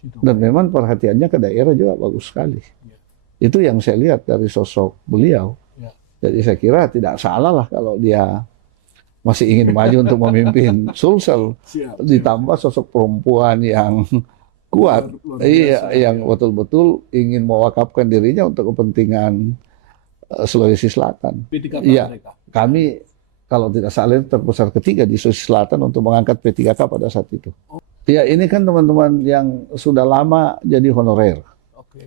Dan memang perhatiannya ke daerah juga bagus sekali. Ya. Itu yang saya lihat dari sosok beliau. Ya. Jadi saya kira tidak salah lah kalau dia masih ingin maju untuk memimpin Sulsel. Ditambah sosok perempuan yang kuat, luar biasa, yang betul-betul ingin mewakafkan dirinya untuk kepentingan Sulawesi Selatan. Iya, kami kalau tidak salah terbesar ketiga di Sulawesi Selatan untuk mengangkat P3K pada saat itu. Ya, ini kan teman-teman yang sudah lama jadi honorer.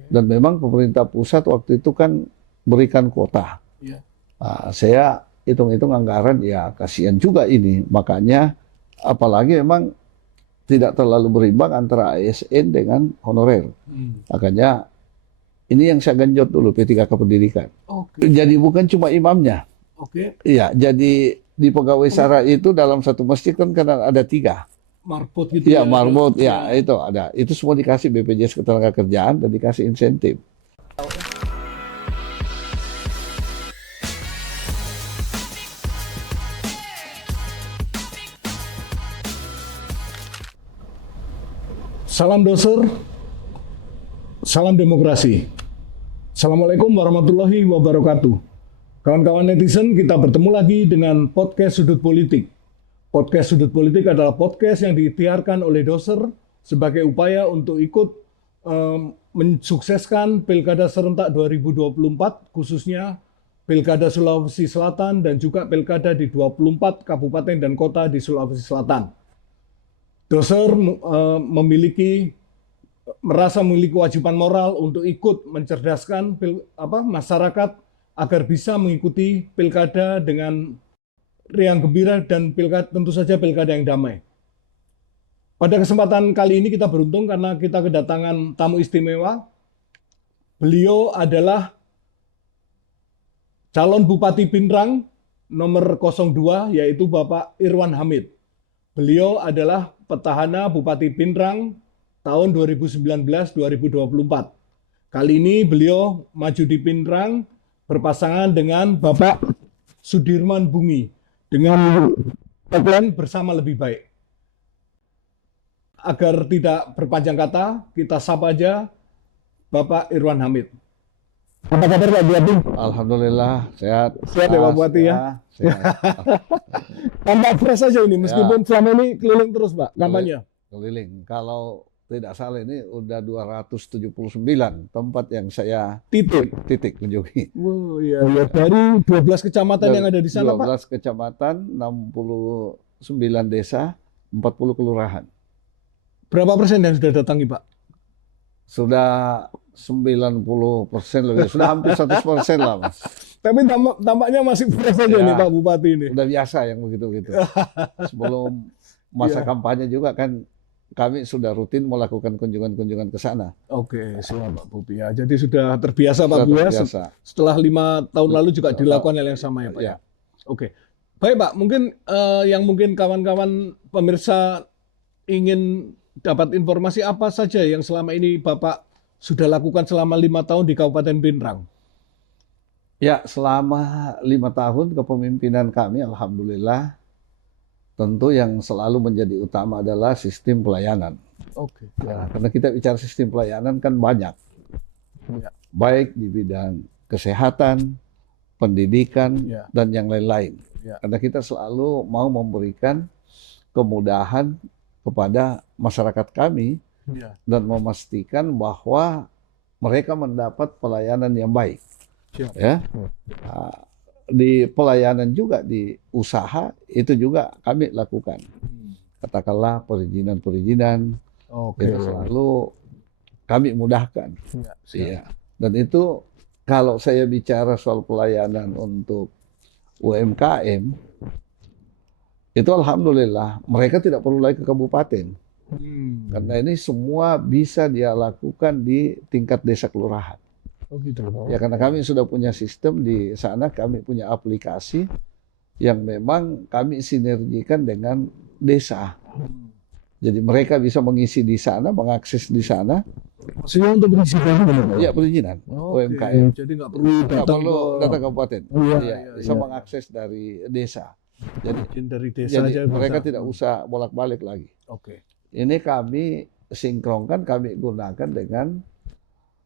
Dan memang pemerintah pusat waktu itu kan berikan kuota. Ya. Nah, saya hitung-hitung anggaran, ya kasihan juga ini. Makanya apalagi memang tidak terlalu berimbang antara ASN dengan honorer. Makanya ini yang saya genjot dulu P3K pendidikan. Jadi bukan cuma imamnya. Iya, jadi di pegawai sara itu dalam satu masjid kan ada 3. Marbot gitu ya? Marbot, ya itu ada. Itu semua dikasih BPJS Ketenagakerjaan dan dikasih insentif. Salam doser, salam demokrasi. Assalamualaikum warahmatullahi wabarakatuh. Kawan-kawan netizen, kita bertemu lagi dengan podcast Sudut Politik. Podcast Sudut Politik adalah podcast yang diikhtiarkan oleh doser sebagai upaya untuk ikut mensukseskan Pilkada Serentak 2024, khususnya Pilkada Sulawesi Selatan dan juga Pilkada di 24 kabupaten dan kota di Sulawesi Selatan. Doser merasa memiliki kewajiban moral untuk ikut mencerdaskan masyarakat agar bisa mengikuti pilkada dengan riang gembira dan tentu saja pilkada yang damai. Pada kesempatan kali ini kita beruntung karena kita kedatangan tamu istimewa. Beliau adalah calon Bupati Pinrang nomor 02, yaitu Bapak Irwan Hamid. Beliau adalah petahana Bupati Pinrang tahun 2019-2024. Kali ini beliau maju di Pinrang berpasangan dengan Bapak Sudirman Bungi dengan tagline bersama lebih baik. Agar tidak berpanjang kata, kita sapa aja Bapak Irwan Hamid. Apa kabar Pak Bupati? Alhamdulillah sehat. Sehat ya Pak Bupati ya. Sehat. Tambah fresh aja ini meskipun selama ini keliling terus Pak kampanye. Keliling. Kalau tidak salah ini udah 279 tempat yang saya titik kunjungi. Wow, iya. Dari 12 kecamatan yang ada di sana 12 Pak. 12 kecamatan, 69 desa, 40 kelurahan. Berapa persen yang sudah datangi Pak? Sudah 90% lebih, sudah hampir 100% lah Mas. Tapi tampaknya masih fresh aja nih Pak Bupati ini. Udah biasa yang begitu-begitu. Sebelum masa kampanye juga kan kami sudah rutin melakukan kunjungan-kunjungan ke sana. Oke, selamat Pak Bupi ya. Jadi sudah terbiasa Pak Buya. Setelah 5 tahun lalu juga dilakukan hal yang sama ya Pak ya. Oke, baik Pak. Mungkin mungkin kawan-kawan pemirsa ingin dapat informasi apa saja yang selama ini Bapak sudah lakukan selama 5 tahun di Kabupaten Pinrang? Ya, selama 5 tahun kepemimpinan kami, alhamdulillah, tentu yang selalu menjadi utama adalah sistem pelayanan. Oke. Ya, karena kita bicara sistem pelayanan kan banyak, baik di bidang kesehatan, pendidikan, dan yang lain-lain. Karena kita selalu mau memberikan kemudahan kepada masyarakat kami dan memastikan bahwa mereka mendapat pelayanan yang baik. Ya. Nah, di pelayanan juga di usaha itu juga kami lakukan. Katakanlah perizinan-perizinan itu selalu kami mudahkan. Ya. Dan itu kalau saya bicara soal pelayanan untuk UMKM, itu alhamdulillah mereka tidak perlu lagi ke kabupaten. Karena ini semua bisa dia lakukan di tingkat desa kelurahan. Ya, karena kami sudah punya sistem di sana, kami punya aplikasi yang memang kami sinergikan dengan desa. Jadi mereka bisa mengisi di sana, mengakses di sana. Maksudnya untuk perizinan? Ya, perizinan UMKM. Jadi nggak perlu datang ke kabupaten. Bisa mengakses dari desa. Jadi dari desa aja mereka tidak usah bolak-balik lagi. Ini kami sinkronkan, kami gunakan dengan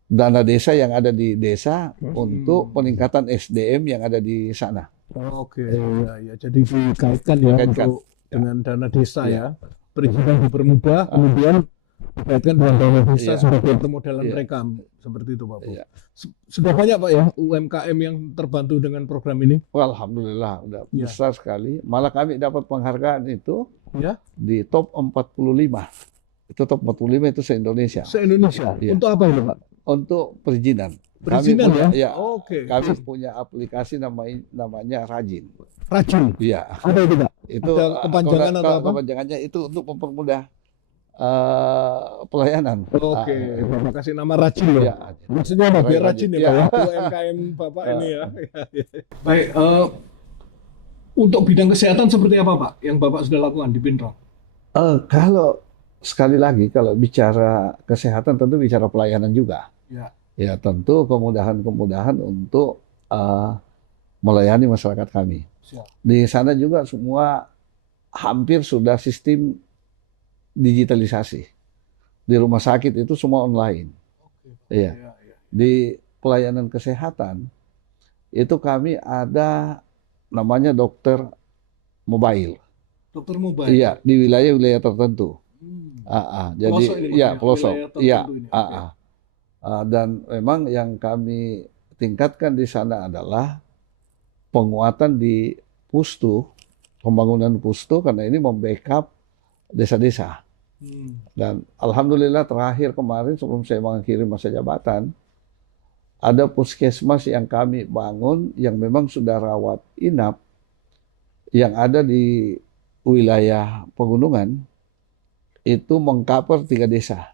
dana desa yang ada di desa untuk peningkatan SDM yang ada di sana. Oke, ya. Jadi dikaitkan ya Dikaitkan. untuk dengan dana desa Ya. ya. Perizinan dipermudah, kemudian dikaitkan dengan dana desa Ya. sebagai permodalan Ya. mereka. Seperti itu Pak Bu. Ya. Sudah banyak Pak ya UMKM yang terbantu dengan program ini? Alhamdulillah, udah Ya. besar sekali. Malah kami dapat penghargaan itu Ya. di top 45. Itu top 45 itu se-Indonesia. Se-Indonesia. Ya. Untuk apa ini Pak? Untuk perizinan. Perizinan kami punya, ya? ya, Oke. kami punya aplikasi namanya Rajin. Rajin. Iya. Apa itu Pak? Itu Ada kepanjangan atau apa? kepanjangannya itu untuk mempermudah pelayanan. Oke, Bapak kasih nama Rajin loh. Ya. Maksudnya apa? Biar rajin ya Pak ya, Ya. UMKM Bapak ini ya. Baik, untuk bidang kesehatan seperti apa Pak yang Bapak sudah lakukan di Pinrang? Kalau sekali lagi kalau bicara kesehatan tentu bicara pelayanan juga. Ya. Ya tentu kemudahan-kemudahan untuk melayani masyarakat kami. Siap. Di sana juga semua hampir sudah sistem digitalisasi. Di rumah sakit itu semua online. Oke. Iya. Ya, ya. Di pelayanan kesehatan itu kami ada namanya dokter mobile. Dokter mobile. Iya, di wilayah-wilayah tertentu. Jadi Pelosok ini ya maksudnya, pelosok. wilayah tertentu Iya. ini. Dan memang yang kami tingkatkan di sana adalah penguatan di pustu, pembangunan pustu karena ini membackup desa-desa. Dan alhamdulillah terakhir kemarin sebelum saya mengakhiri masa jabatan, ada puskesmas yang kami bangun yang memang sudah rawat inap yang ada di wilayah pegunungan itu mengcover 3 desa.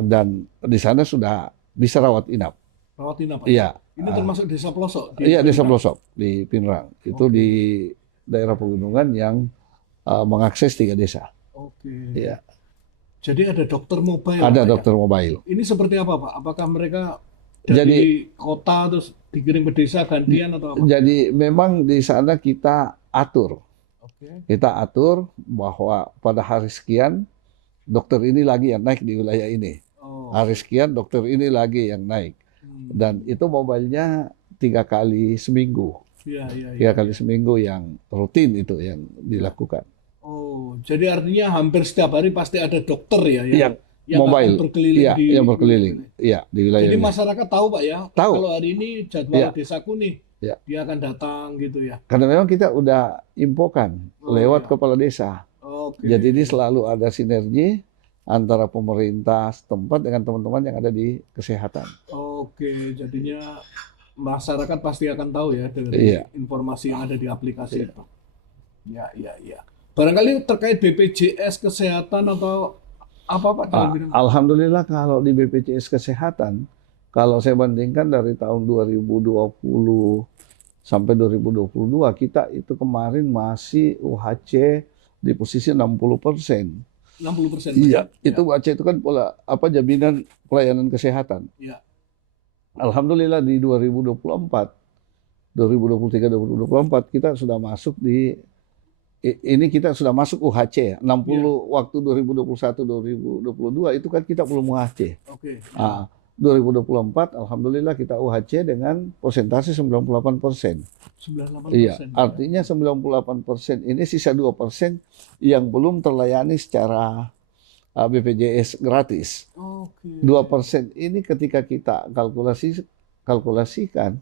Dan di sana sudah bisa rawat inap. Rawat inap. Iya. Ini termasuk desa pelosok. Iya, desa pelosok di Pinrang. Itu di daerah pegunungan yang mengakses 3 desa. Oke. Iya. Jadi ada dokter mobile. Ada Pak, ya? dokter mobile. Ini seperti apa Pak? Apakah mereka dari kota terus dikirim ke desa gantian atau apa? Jadi memang di sana kita atur. Oke. Kita atur bahwa pada hari sekian dokter ini lagi yang naik di wilayah ini. Hari sekian dokter ini lagi yang naik. Dan itu mobilenya 3 kali seminggu. Iya. 3 kali seminggu yang rutin itu yang dilakukan. Oh, jadi artinya hampir setiap hari pasti ada dokter ya Yang akan mobile. berkeliling Iya, yang berkeliling. Iya, di wilayah Jadi ini. masyarakat tahu Pak ya, Tahu. kalau hari ini jadwal Iya. desaku nih, Iya. dia akan datang gitu ya. Karena memang kita udah infokan lewat iya. kepala desa. Oke. Jadi ini selalu ada sinergi antara pemerintah setempat dengan teman-teman yang ada di kesehatan. Oke, jadinya masyarakat pasti akan tahu ya dari Iya. informasi yang ada di aplikasi itu. Ya. Barangkali terkait BPJS kesehatan atau apa Pak? Alhamdulillah kalau di BPJS Kesehatan, kalau saya bandingkan dari tahun 2020 sampai 2022, kita itu kemarin masih UHC di posisi 60%. 60%. Iya, itu UHC itu kan jaminan pelayanan kesehatan. Iya. Alhamdulillah di 2023, 2024 kita sudah masuk kita sudah masuk UHC ya. 60 waktu 2021 2022 itu kan kita belum UHC. Oke. 2024 alhamdulillah kita UHC dengan persentase 98%. 98%. Iya, artinya 98% ini sisa 2% yang belum terlayani secara BPJS gratis. Oke. 2% ini ketika kita kalkulasikan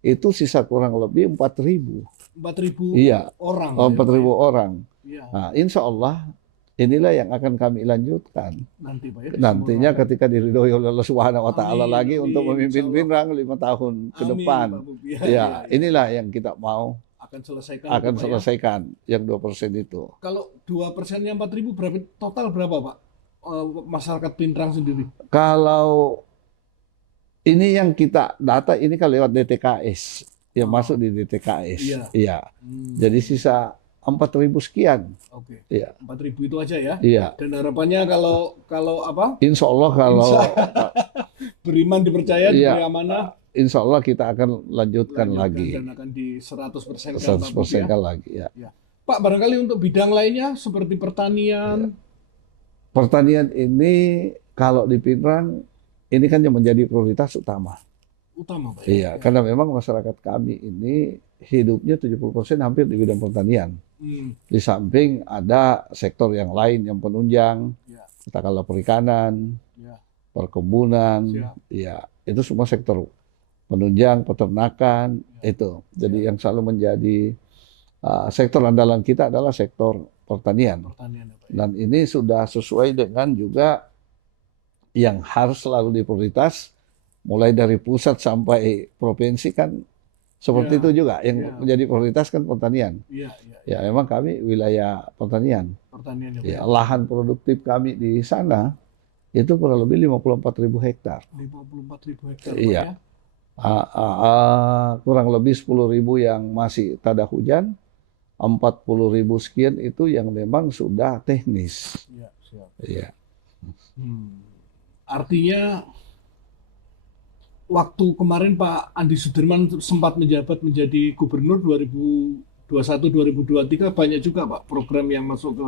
itu sisa kurang lebih 4.000. 4.000 Iya. orang. 4.000 orang. Iya. Nah, insya Allah inilah yang akan kami lanjutkan. Nanti Pak ya. Nantinya ketika diridhoi oleh Allah Subhanahu wa taala Amin, lagi amin, untuk memimpin insya Pinrang 5 tahun ke Amin, depan. Pak Bobi. Ya, inilah yang kita mau akan selesaikan. akan itu, Pak, ya. selesaikan yang 2% itu. Kalau 2%-nya 4.000 berapa total berapa Pak? Masyarakat Pinrang sendiri. Kalau ini yang kita data ini kan lewat DTKS, yang masuk di DTKS. Iya. Jadi sisa 4.000 sekian. Oke. Iya. 4.000 itu aja ya. Iya. Dan harapannya kalau apa? Insya Allah kalau beriman dipercaya, Iya. diberi amanah, Insya Allah kita akan lanjutkan lagi. dan akan di 100% 100% ya. lagi ya. Pak, barangkali untuk bidang lainnya seperti pertanian, Pertanian ini kalau di Pinrang ini kan yang menjadi prioritas utama. Utama, Pak. Iya, karena memang masyarakat kami ini hidupnya 70% hampir di bidang pertanian. Hmm. Di samping ada sektor yang lain yang penunjang, Ya. katakanlah perikanan, Ya. perkebunan, Siap. ya itu semua sektor penunjang, peternakan, itu. Jadi yang selalu menjadi sektor andalan kita adalah sektor pertanian. Pertanian, ya, Pak. Dan ini sudah sesuai dengan juga yang harus selalu diprioritas, mulai dari pusat sampai provinsi kan seperti Ya. itu juga. Yang Ya. menjadi prioritas kan pertanian. Iya, iya. Ya memang kami wilayah pertanian. Pertanian, ya, Pak. Ya, lahan produktif kami di sana itu kurang lebih 54.000 hektar. 54.000 hektar, Pak, Iya. ya. Kurang lebih 10.000 yang masih tada hujan, 40.000 sekian itu yang memang sudah teknis. Iya, siap. Iya. Artinya waktu kemarin Pak Andi Sudirman sempat menjabat menjadi gubernur 2021-2023 banyak juga Pak program yang masuk ke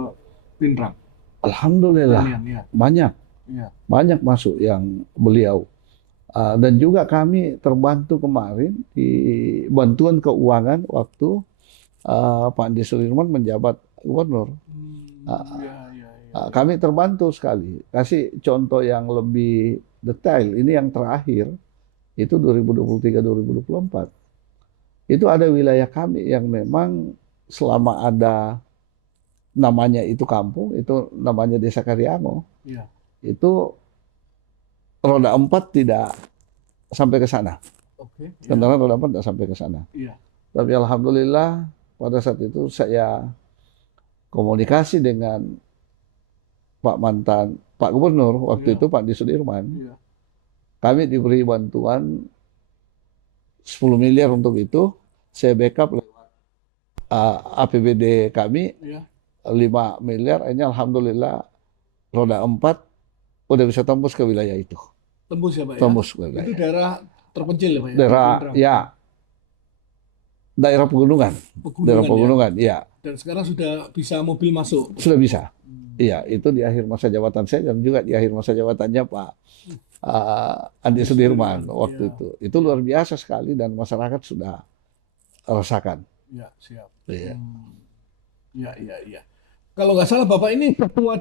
Pinrang. Alhamdulillah Pertanian, ya. banyak Ya. banyak masuk yang beliau. Dan juga kami terbantu kemarin di bantuan keuangan waktu Pak Andi Sudirman menjabat gubernur. Ya, ya, ya. Kami terbantu sekali. Kasih contoh yang lebih detail. Ini yang terakhir, itu 2023-2024. Itu ada wilayah kami yang memang selama ada namanya itu kampung, itu namanya Desa Karyango, Ya. itu roda 4 tidak sampai ke sana. Oke. Ya. Kendaraan roda 4 tidak sampai ke sana. Iya. Tapi alhamdulillah pada saat itu saya komunikasi dengan Pak Gubernur waktu Iya. itu Pak Andi Sudirman. Iya. Kami diberi bantuan 10 miliar untuk itu. Saya backup lewat APBD kami Iya. 5 miliar. Ini alhamdulillah roda 4 udah bisa tembus ke wilayah itu. Tembus ya Pak ya? Tembus ke wilayah. Itu daerah terpencil ya Pak ya? Daerah Pinrang. ya daerah pegunungan. Daerah pegunungan, ya. Dan sekarang sudah bisa mobil masuk. Sudah bisa. Iya, itu di akhir masa jabatan saya dan juga di akhir masa jabatannya Pak Andi Sudirman waktu itu. Itu luar biasa sekali dan masyarakat sudah rasakan. Ya, siap. Iya. Ya, ya, ya. Kalau nggak salah Bapak ini ketua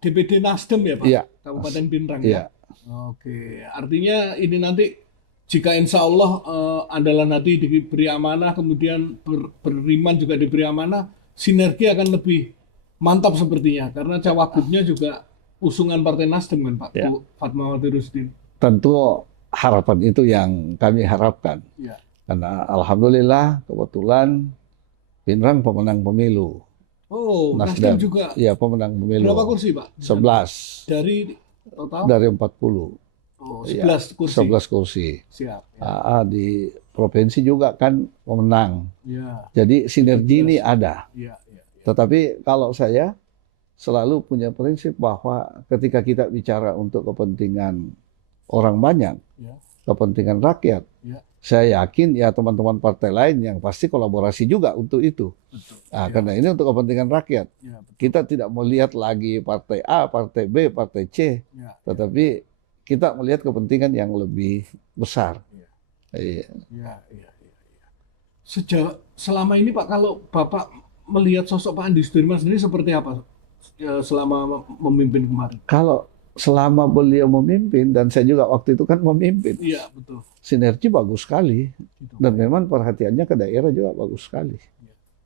DPD Nasdem ya Pak? Iya. Kabupaten Pinrang Iya. ya? Oke, artinya ini nanti jika insya Allah andalan hati diberi amanah, kemudian beriman juga diberi amanah, sinergi akan lebih mantap sepertinya. Karena cawagupnya juga usungan Partai Nasdem kan Pak, Ya. Bu Fatmawati Rushdin. Tentu harapan itu yang kami harapkan. Ya. Karena alhamdulillah kebetulan Pinrang pemenang pemilu. Oh, Nasdem Nasdem juga. Iya, pemenang pemilu. Berapa kursi Pak? 11 Dari total? dari 40. Oh, Iya, 11 kursi. 11 kursi. Siap. Ya. Di provinsi juga kan pemenang. Ya. Jadi sinergi ini ada. Ya, ya, ya. Tetapi kalau saya selalu punya prinsip bahwa ketika kita bicara untuk kepentingan orang banyak, Ya. kepentingan rakyat, Ya. saya yakin ya teman-teman partai lain yang pasti kolaborasi juga untuk itu. Betul. Nah, Ya. karena ini untuk kepentingan rakyat. Ya, betul. Kita tidak melihat lagi partai A, partai B, partai C, Ya. tetapi kita melihat kepentingan yang lebih besar. Ya. Iya. Ya, ya, ya. Selama ini Pak, kalau Bapak melihat sosok Pak Andi Sudirman sendiri seperti apa selama memimpin kemarin? Kalau selama beliau memimpin dan saya juga waktu itu kan memimpin, Iya, betul. sinergi bagus sekali Gitu. dan memang perhatiannya ke daerah juga bagus sekali.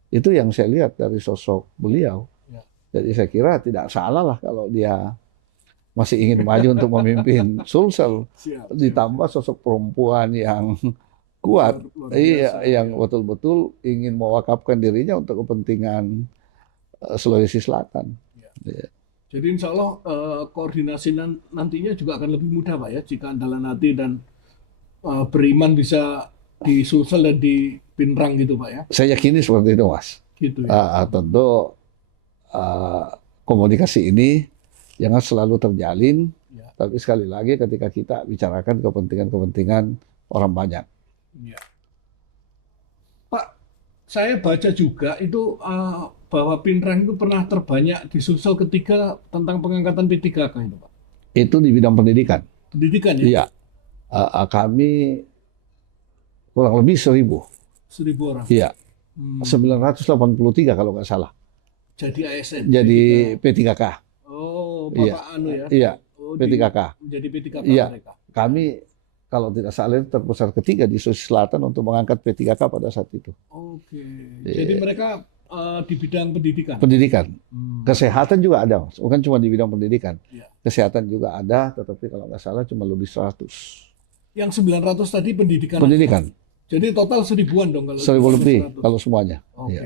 Itu yang saya lihat dari sosok beliau. Ya. Jadi saya kira tidak salah lah kalau dia masih ingin maju untuk memimpin Sulsel. Siap, Ditambah sosok perempuan yang kuat, Luar iya, biasa. yang betul-betul ingin mewakafkan dirinya untuk kepentingan Sulawesi Selatan. Ya. Iya. Jadi insya Allah koordinasi nantinya juga akan lebih mudah Pak ya, jika andalan hati dan beriman bisa di Sulsel dan di Pinrang gitu Pak ya. Saya yakini seperti itu, Mas. Gitu ya. Tentu komunikasi ini jangan selalu terjalin, Ya. tapi sekali lagi ketika kita bicarakan kepentingan-kepentingan orang banyak. Ya. Pak, saya baca juga itu bahwa Pinrang itu pernah terbanyak di Sulsel ketiga tentang pengangkatan P3K itu, Pak? Itu di bidang pendidikan. Pendidikan ya? Iya. Kami kurang lebih 1.000. 1.000 orang. Iya. Hmm. 983 kalau nggak salah. Jadi ASN. Jadi P3K. Oh, Iya. Bapak anu ya? Iya. Oh, P3K. Menjadi P3K Iya. mereka. Kami kalau tidak salah terbesar ketiga di Sulawesi Selatan untuk mengangkat P3K pada saat itu. Oke. Iya. Jadi mereka di bidang pendidikan. Pendidikan. Hmm. Kesehatan juga ada, Mas. Bukan cuma di bidang pendidikan. Iya. Kesehatan juga ada, tetapi kalau nggak salah cuma lebih 100. Yang 900 tadi pendidikan. Pendidikan. Jadi total 1.000-an dong kalau 1.000 lebih 100. kalau semuanya. Oke. Iya.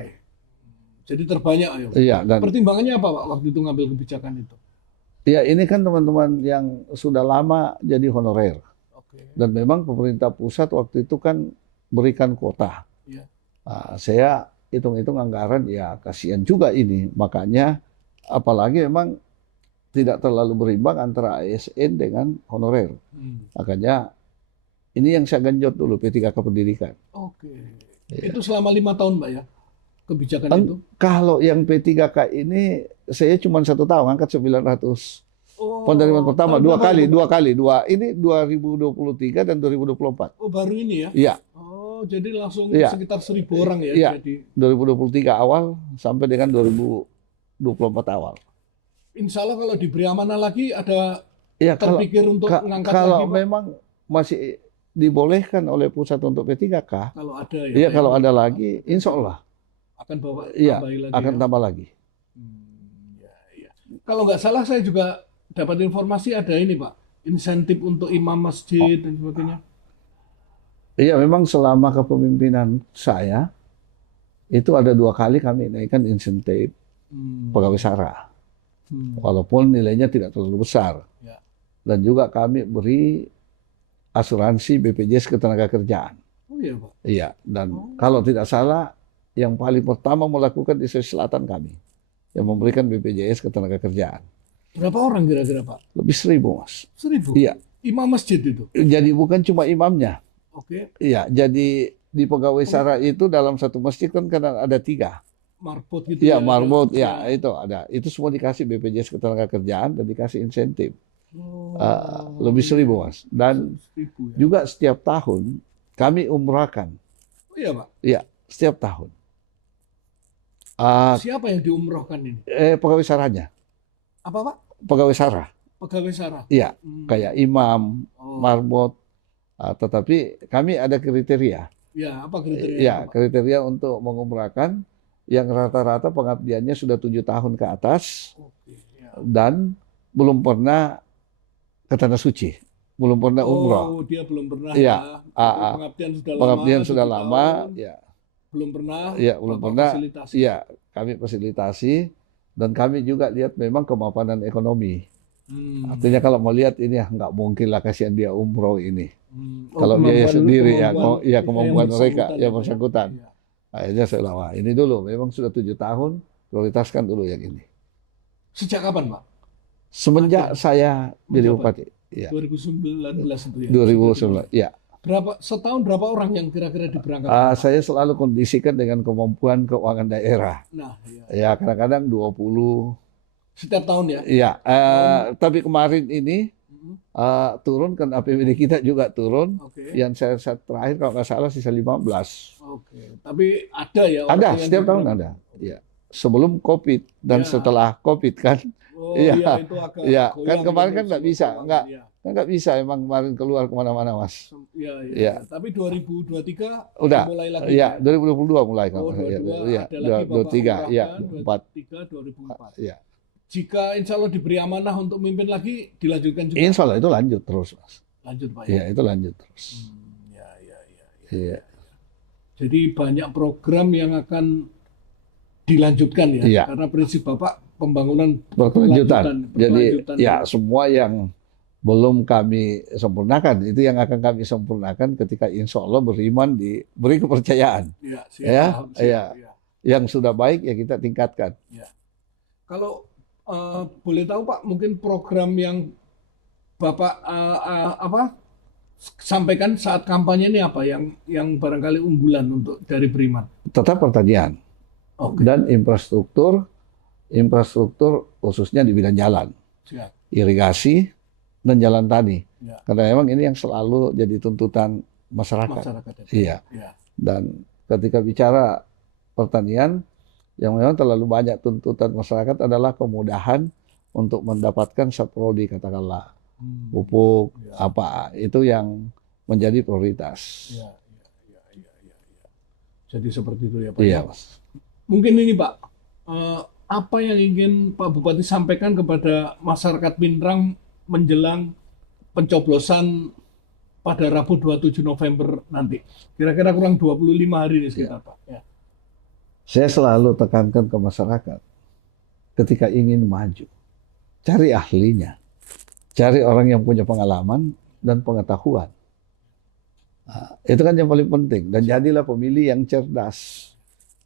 Jadi terbanyak ayo. Iya, dan Pertimbangannya apa, Pak, waktu itu ngambil kebijakan itu? ya ini kan teman-teman yang sudah lama jadi honorer. Oke. Dan memang pemerintah pusat waktu itu kan berikan kuota. Iya. Saya hitung-hitung anggaran, ya kasihan juga ini. Makanya apalagi memang tidak terlalu berimbang antara ASN dengan honorer. Makanya ini yang saya genjot dulu, P3K pendidikan. Oke. Iya. Itu selama 5 tahun, Pak ya? Kebijakan itu? Kalau yang P3K ini saya cuma 1 tahun, angkat 900. Oh, Penerimaan pertama tahun dua berapa kali, itu, dua Pak? kali, ini 2023 dan 2024. Oh, baru ini ya? Iya, Oh, jadi langsung Iya. sekitar 1.000 orang ya? Iya. Jadi 2023 awal sampai dengan 2024 awal. insya Allah kalau diberi amanah lagi ada Ya kalau terpikir untuk mengangkat kalau lagi, Pak? memang masih dibolehkan oleh pusat untuk P3K, Kalau ada ya? ya Pak, kalau ya? ada lagi, insya Allah Akan bawa Iya, tambahin lagi akan ya? tambah lagi. Ya, ya. Kalau nggak salah saya juga dapat informasi ada ini, Pak, insentif untuk imam masjid dan sebagainya. Iya, memang selama kepemimpinan saya itu ada 2 kali kami naikkan insentif pegawai SARA, walaupun nilainya tidak terlalu besar. Ya. Dan juga kami beri asuransi BPJS Ketenagakerjaan. Oh iya, Pak. Iya, dan kalau tidak salah yang paling pertama melakukan di Sulawesi Selatan kami yang memberikan BPJS Ketenagakerjaan. Berapa orang kira-kira, Pak? Lebih 1.000, Mas. 1.000? Iya. Imam masjid itu? Jadi bukan cuma imamnya. Oke. Iya, jadi di pegawai SARA itu dalam satu masjid kan ada 3. Marbot gitu Iya, ya? marbot, Ya. ya itu ada. Itu semua dikasih BPJS Ketenagakerjaan dan dikasih insentif. Oh, Lebih 1.000, Mas. Dan 1.000 ya? juga setiap tahun kami umrahkan. Oh iya, Pak. Iya, setiap tahun. Siapa yang diumrohkan ini? Pegawai SARA-nya. Apa, Pak? Pegawai SARA. Pegawai SARA? Iya, kayak imam, Oh. marbot. Tetapi kami ada kriteria. Ya, apa kriterianya, Iya, Pak? kriteria untuk mengumrahkan yang rata-rata pengabdiannya sudah 7 tahun ke atas Oke, ya. dan belum pernah ke tanah suci, belum pernah umroh. Oh, dia belum pernah Iya. ya. Tapi pengabdian sudah Pengabdian lama, sudah 7 lama, tahun, ya, belum pernah. Iya, belum Bapak pernah. fasilitasi. Iya, kami fasilitasi dan kami juga lihat memang kemapanan ekonomi. Artinya kalau melihat ini ya nggak mungkin lah kasihan dia umroh ini. Oh, Kalau biaya sendiri ya, yang kemampuan mereka bersangkutan yang ya, Pak. bersangkutan. Iya. Akhirnya saya bilang, wah ini dulu, memang sudah 7 tahun, prioritaskan dulu yang ini. Sejak kapan, Pak? Semenjak saya jadi Menjabat. bupati, ya, 2019 itu ya. 2019, ya. Setahun berapa orang yang kira-kira diberangkatkan? Saya selalu kondisikan dengan kemampuan keuangan daerah. Nah, ya. Ya, kadang-kadang 20. Setiap tahun ya? Ya, tapi kemarin ini turun kan APBD kita juga turun. Oke. Yang saya terakhir kalau nggak salah sisa 15. Oke. Tapi ada ya orang Ada, yang setiap tahun diberangkatkan? ada. Ya. Sebelum COVID dan Ya. setelah COVID kan. Oh Iya. iya, itu agak Iya, goyang kan kemarin itu kan nggak semua bisa, keuangan, ya. kan nggak bisa emang kemarin keluar kemana-mana, Mas. Iya, iya. Iya. Tapi 2023 Udah, mulai lagi Iya, ya? 2022 mulai Oh, kalau nggak salah. 22 Iya, ada lagi Bapak 23, iya, umrahkan, 4. 23, 2024. Iya. Jika insya Allah diberi amanah untuk memimpin lagi, dilanjutkan juga? Insya Allah itu lanjut terus, Mas. Lanjut, Pak ya? Iya, itu lanjut terus. Ya, ya, ya, ya. Iya. Jadi banyak program yang akan dilanjutkan ya? Iya. Karena prinsip Bapak pembangunan Berkelanjutan. Jadi berkelanjutan. ya semua yang belum kami sempurnakan itu yang akan kami sempurnakan ketika insya Allah beriman diberi kepercayaan. Ya, Ya, siap, iya. ya. Yang sudah baik ya kita tingkatkan. Kalau boleh tahu Pak, mungkin program yang Bapak sampaikan saat kampanye ini apa yang barangkali unggulan untuk dari Beriman? Tetap pertanian. dan infrastruktur khususnya di bidang jalan, irigasi, dan jalan tani. Karena memang ini yang selalu jadi tuntutan masyarakat. Iya. Dan ketika bicara pertanian, yang memang terlalu banyak tuntutan masyarakat adalah kemudahan untuk mendapatkan saprodi, katakanlah pupuk, apa itu yang menjadi prioritas. Jadi seperti itu ya Pak. Iya, Mas. Mungkin ini Pak, apa yang ingin Pak Bupati sampaikan kepada masyarakat Pinrang menjelang pencoblosan pada Rabu 27 November nanti? Kira-kira kurang 25 hari ini sekitar Pak. Ya. Saya selalu tekankan ke masyarakat, ketika ingin maju, cari ahlinya, cari orang yang punya pengalaman dan pengetahuan. Nah, itu kan yang paling penting. Dan jadilah pemilih yang cerdas.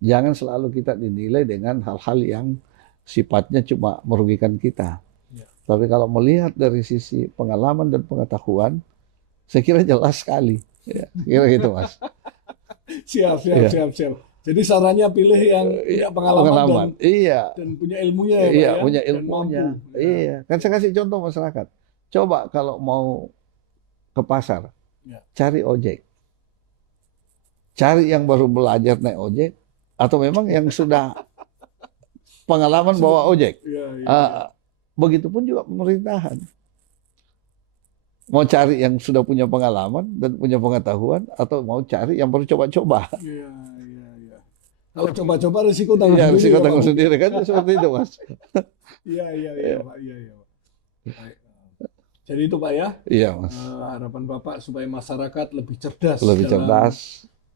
Jangan selalu kita dinilai dengan hal-hal yang sifatnya cuma merugikan kita. Tapi kalau melihat dari sisi pengalaman dan pengetahuan, saya kira jelas sekali. Ya, kira gitu, Mas. Siap. Jadi sarannya pilih yang punya pengalaman. Dan punya ilmunya ya, Pak, ya? Punya ilmunya. Iya, kan saya kasih contoh masyarakat. Coba kalau mau ke pasar, cari ojek. Cari yang baru belajar naik ojek, atau memang yang sudah pengalaman bawa ojek. Begitupun juga pemerintahan. Mau cari yang sudah punya pengalaman dan punya pengetahuan, atau mau cari yang baru coba-coba. Kalau coba-coba risiko tanggung sendiri. Risiko tanggung sendiri kan seperti itu, Mas. Iya, Pak. Jadi itu Pak ya. Iya, Mas. Harapan Bapak supaya masyarakat lebih cerdas.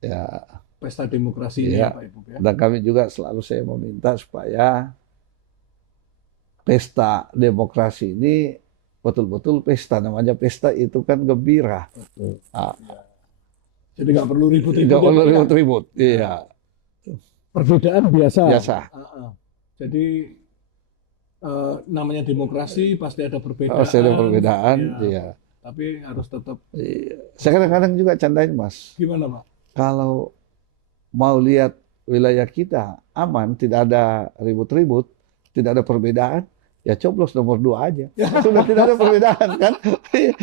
Ya. Pesta demokrasi ini ya, Pak Ibu ya. Dan kami juga selalu saya meminta supaya pesta demokrasi ini betul-betul pesta. Namanya pesta itu kan gembira. Jadi nggak perlu ribut-ribut. Nggak perlu ribut-ribut. Iya. Perbedaan biasa. Jadi namanya demokrasi pasti ada perbedaan. Pasti ada perbedaan. Iya. Tapi harus tetap. Iya. Saya kadang-kadang juga candain, Mas. Gimana, Pak? Kalau mau lihat wilayah kita aman, tidak ada ribut-ribut, tidak ada perbedaan, ya coblos nomor 2 aja. Sudah tidak ada perbedaan kan? Iya.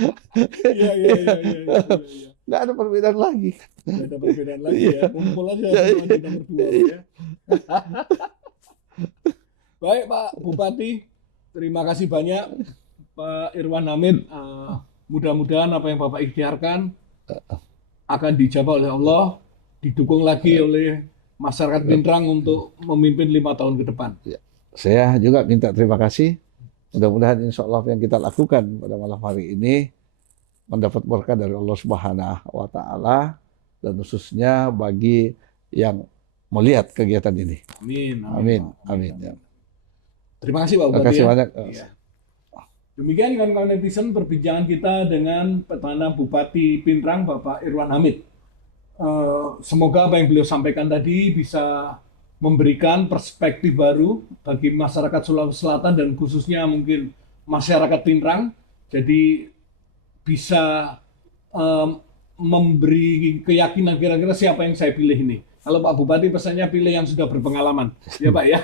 Nggak ada perbedaan lagi. Nggak ada perbedaan lagi ya. Kumpul aja di nomor 2 ya. Baik Pak Bupati, terima kasih banyak Pak Irwan Hamid. Mudah-mudahan apa yang Bapak ikhtiarkan akan dijawab oleh Allah, didukung lagi oleh masyarakat Pinrang untuk memimpin 5 tahun ke depan. Saya juga minta terima kasih. Mudah-mudahan insya Allah yang kita lakukan pada malam hari ini mendapat berkah dari Allah Subhanahu wa Ta'ala, dan khususnya bagi yang melihat kegiatan ini. Amin. Ya. Terima kasih Pak Bupati. Terima kasih banyak. Ya. Demikian kawan-kawan netizen perbincangan kita dengan petahana Bupati Pinrang Bapak Irwan Hamid. Semoga apa yang beliau sampaikan tadi bisa memberikan perspektif baru bagi masyarakat Sulawesi Selatan dan khususnya mungkin masyarakat Pinrang. Jadi bisa memberi keyakinan kira-kira siapa yang saya pilih ini. Kalau Pak Bupati pesannya pilih yang sudah berpengalaman. Ya Pak ya.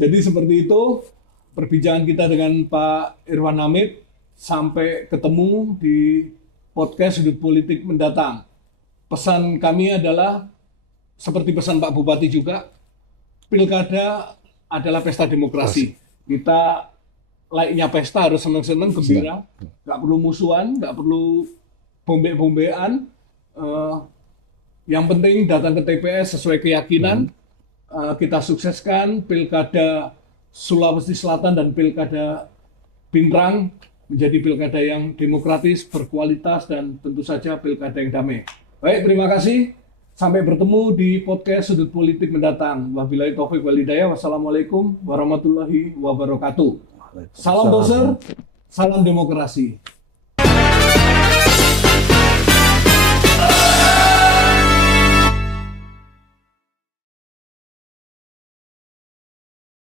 Jadi seperti itu perbincangan kita dengan Pak Irwan Hamid. Sampai ketemu di podcast Sudut Politik mendatang. Pesan kami adalah seperti pesan Pak Bupati juga, pilkada adalah pesta demokrasi. Kita layaknya pesta harus senang-senang, gembira, nggak perlu musuhan, nggak perlu bombe-bombean. Yang penting datang ke TPS sesuai keyakinan. Kita sukseskan pilkada Sulawesi Selatan dan pilkada Pinrang menjadi pilkada yang demokratis, berkualitas, dan tentu saja pilkada yang damai. Baik, terima kasih. Sampai bertemu di podcast Sudut Politik mendatang. Wabillahi taufiq wal hidayah. Wassalamualaikum warahmatullahi wabarakatuh. Salam doser, salam demokrasi.